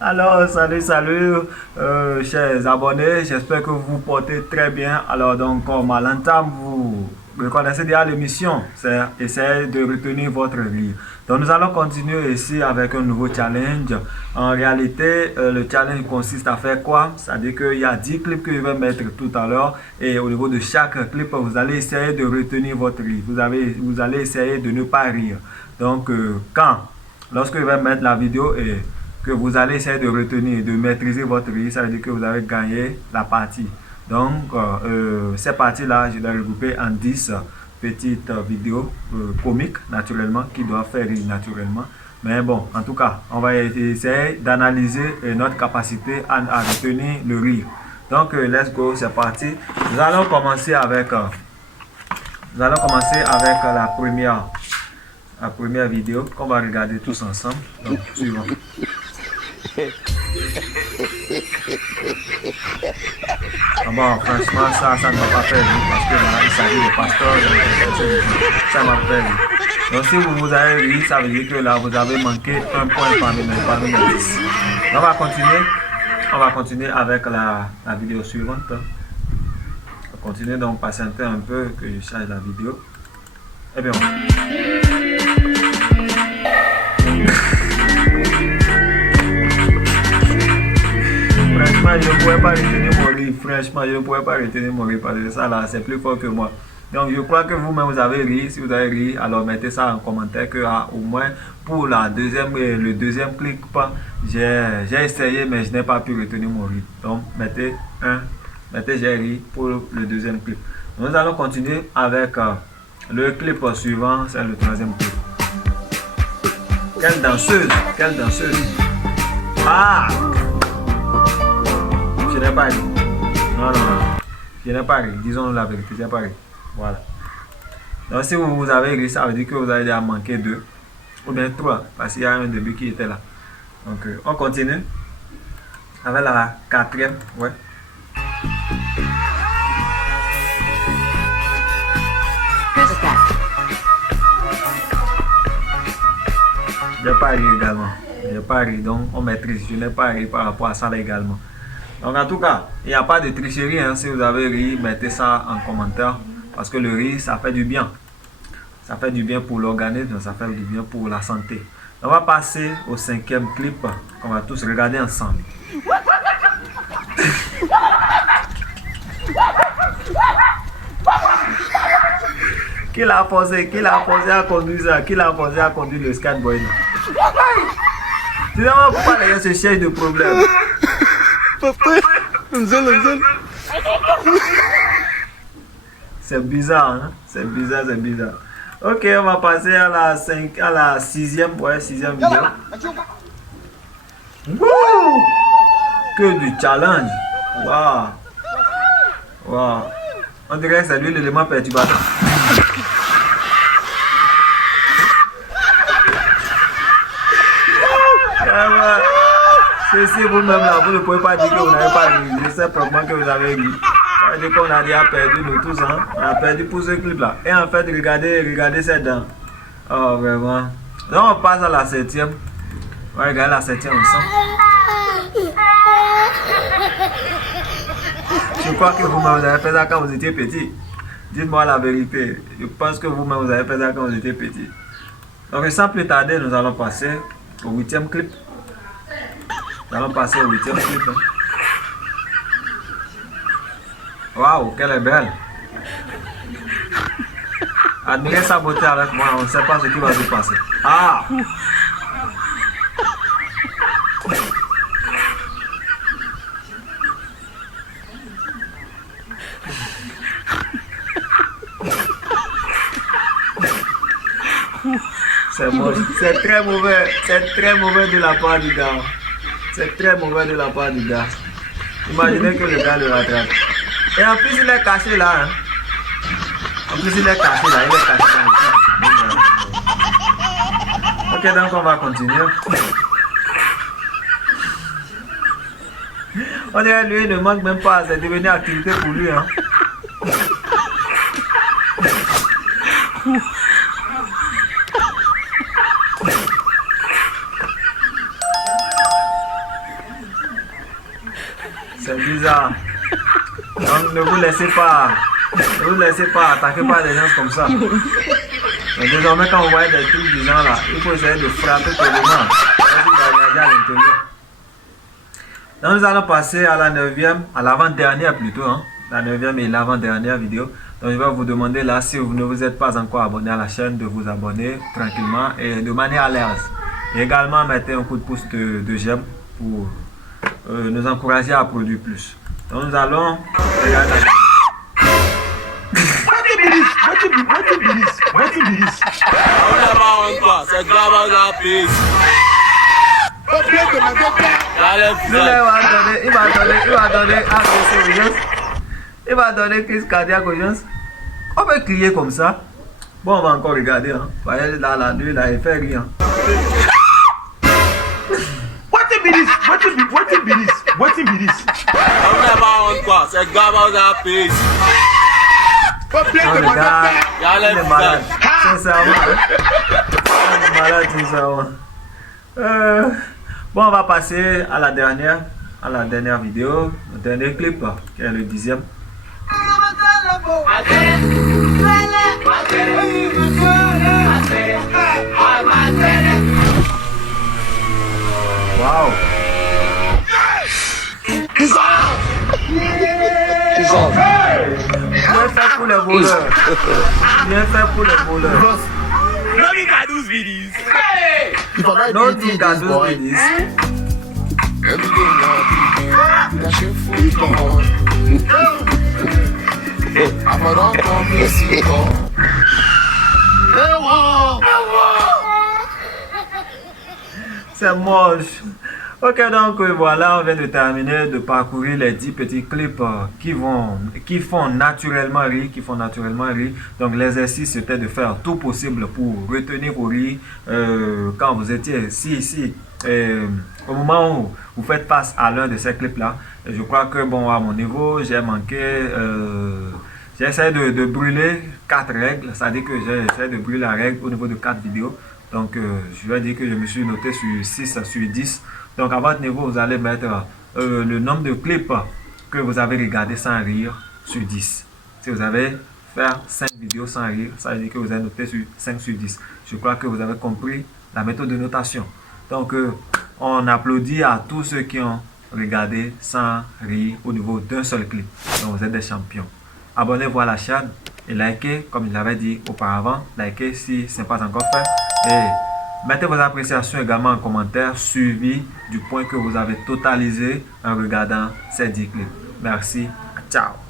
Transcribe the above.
Alors, salut, chers abonnés, j'espère que vous vous portez très bien. Alors, donc, comme à l'entame, vous reconnaissez déjà l'émission, c'est essayer de retenir votre rire. Donc, nous allons continuer ici avec un nouveau challenge. En réalité, le challenge consiste à faire quoi? C'est-à-dire qu'il y a 10 clips que je vais mettre tout à l'heure et au niveau de chaque clip, vous allez essayer de retenir votre rire. Vous allez essayer de ne pas rire. Donc, lorsque je vais mettre la vidéo et que vous allez essayer de retenir, de maîtriser votre rire, ça veut dire que vous avez gagné la partie. Donc, ces parties-là, je dois regrouper en 10 petites vidéos comiques, naturellement, qui doivent faire rire naturellement. Mais bon, en tout cas, on va essayer d'analyser notre capacité à retenir le rire. Donc, let's go, c'est parti. Nous allons commencer avec la première vidéo qu'on va regarder tous ensemble. Donc, suivant. Bon, franchement, ça ne va pas faire rire parce que là, il s'agit de pasteur, ça m'a fait rire. Donc, si vous avez ri, ça veut dire que là, vous avez manqué un point parmi les 10. On va continuer avec la vidéo suivante. On va continuer, donc patienter un peu que je change la vidéo. Eh bien, franchement, je ne pourrais pas retenir mon rire. Franchement, je ne pourrais pas retenir mon rire parce que ça là, c'est plus fort que moi. Donc, je crois que vous-même, vous avez ri. Si vous avez ri, alors mettez ça en commentaire que au moins pour le deuxième clip, j'ai essayé, mais je n'ai pas pu retenir mon rire. Donc, mettez j'ai ri pour le deuxième clip. Nous allons continuer avec le clip suivant, c'est le troisième clip. Quelle danseuse! Ah! Je n'ai pas ri. Non. Je n'ai pas ri. Disons la vérité, je n'ai pas ri. Voilà. Donc si vous avez ri, ça veut dire que vous avez déjà manqué 2 ou bien 3 parce qu'il y a un début qui était là. Donc on continue avec la quatrième. Ouais. Je n'ai pas ri également. Je n'ai pas ri, donc on maîtrise. Je n'ai pas ri par rapport à ça là également. Donc en tout cas, il n'y a pas de tricherie. Hein. Si vous avez ri, mettez ça en commentaire. Parce que le rire, ça fait du bien. Ça fait du bien pour l'organisme, ça fait du bien pour la santé. On va passer au 5e clip qu'on va tous regarder ensemble. Qui l'a forcé à conduire ça? Qui l'a forcé à conduire le skateboard? Tu sais pourquoi les gars se cherchent de problèmes? C'est bizarre, hein? C'est bizarre. Ok, on va passer à la 6e, ouais, 6e vidéo. Wouh! Que du challenge! Waouh! On dirait que c'est lui l'élément perturbateur. Si vous-même là, vous ne pouvez pas dire que vous n'avez pas ri. Je sais probablement que vous avez ri. Ça veut dire qu'on a déjà perdu nous tous, hein. On a perdu pour ce clip là. Et en fait, regardez ces dents. Oh, vraiment. Donc on passe à la 7e. On va regarder la 7e ensemble. Je crois que vous-même vous avez fait ça quand vous étiez petit. Dites-moi la vérité. Je pense que vous-même vous avez fait ça quand vous étiez petit. Donc sans plus tarder, nous allons passer au 8e clip. Waouh, qu'elle est belle. Admirez sa beauté avec moi, on ne sait pas ce qui va se passer. Ah! C'est moche. C'est très mauvais de la part du gars. Imaginez que le gars le rattrape. Et en plus il est caché là. Hein. Il est caché là. Ok, donc on va continuer. On dirait lui, il ne manque même pas, c'est devenu activité pour lui. Hein. C'est bizarre. Donc ne vous laissez pas attaquer par des gens comme ça. Mais désormais, quand vous voyez des trucs du genre là, il faut essayer de frapper pour le monde. Donc nous allons passer à la 9e, à l'avant-dernière plutôt, hein, la 9e et l'avant-dernière vidéo. Donc je vais vous demander là, si vous ne vous êtes pas encore abonné à la chaîne, de vous abonner tranquillement et de manière à l'aise. Et également mettez un coup de pouce de j'aime pour nous encourager à produire plus. Donc nous allons regarder la vidéo. Il va donner crise cardiaque aux gens. On peut crier comme ça. Bon, on va encore regarder. Hein. Voyez là, lui, là, il fait rien. What be this? C'est le gars, il est malade. Sincèrement. Il est malade, sincèrement. Bon, on va passer à la dernière vidéo, le dernier clip, qui est le 10e. Wow! Bien fait pour les voleurs. Bien fait pour les voleurs. Nobody can do videos. Nobody can do videos. C'est moche. Ok, donc voilà, on vient de terminer de parcourir les 10 petits clips qui font naturellement rire, Donc l'exercice c'était de faire tout possible pour retenir vos rires quand vous étiez au moment où vous faites face à l'un de ces clips là. Je crois que bon, à mon niveau, j'ai manqué. J'essaie de brûler 4 règles, c'est-à-dire que j'essaie de brûler la règle au niveau de 4 vidéos. Donc je vais dire que je me suis noté sur 6 sur 10. Donc à votre niveau, vous allez mettre le nombre de clips que vous avez regardé sans rire sur 10. Si vous avez fait 5 vidéos sans rire, ça veut dire que vous avez noté sur 5 sur 10. Je crois que vous avez compris la méthode de notation. Donc on applaudit à tous ceux qui ont regardé sans rire au niveau d'un seul clip. Donc vous êtes des champions. Abonnez-vous à la chaîne et likez, comme je l'avais dit auparavant. Likez si ce n'est pas encore fait. Et mettez vos appréciations également en commentaire, suivi du point que vous avez totalisé en regardant ces 10 clips. Merci, ciao.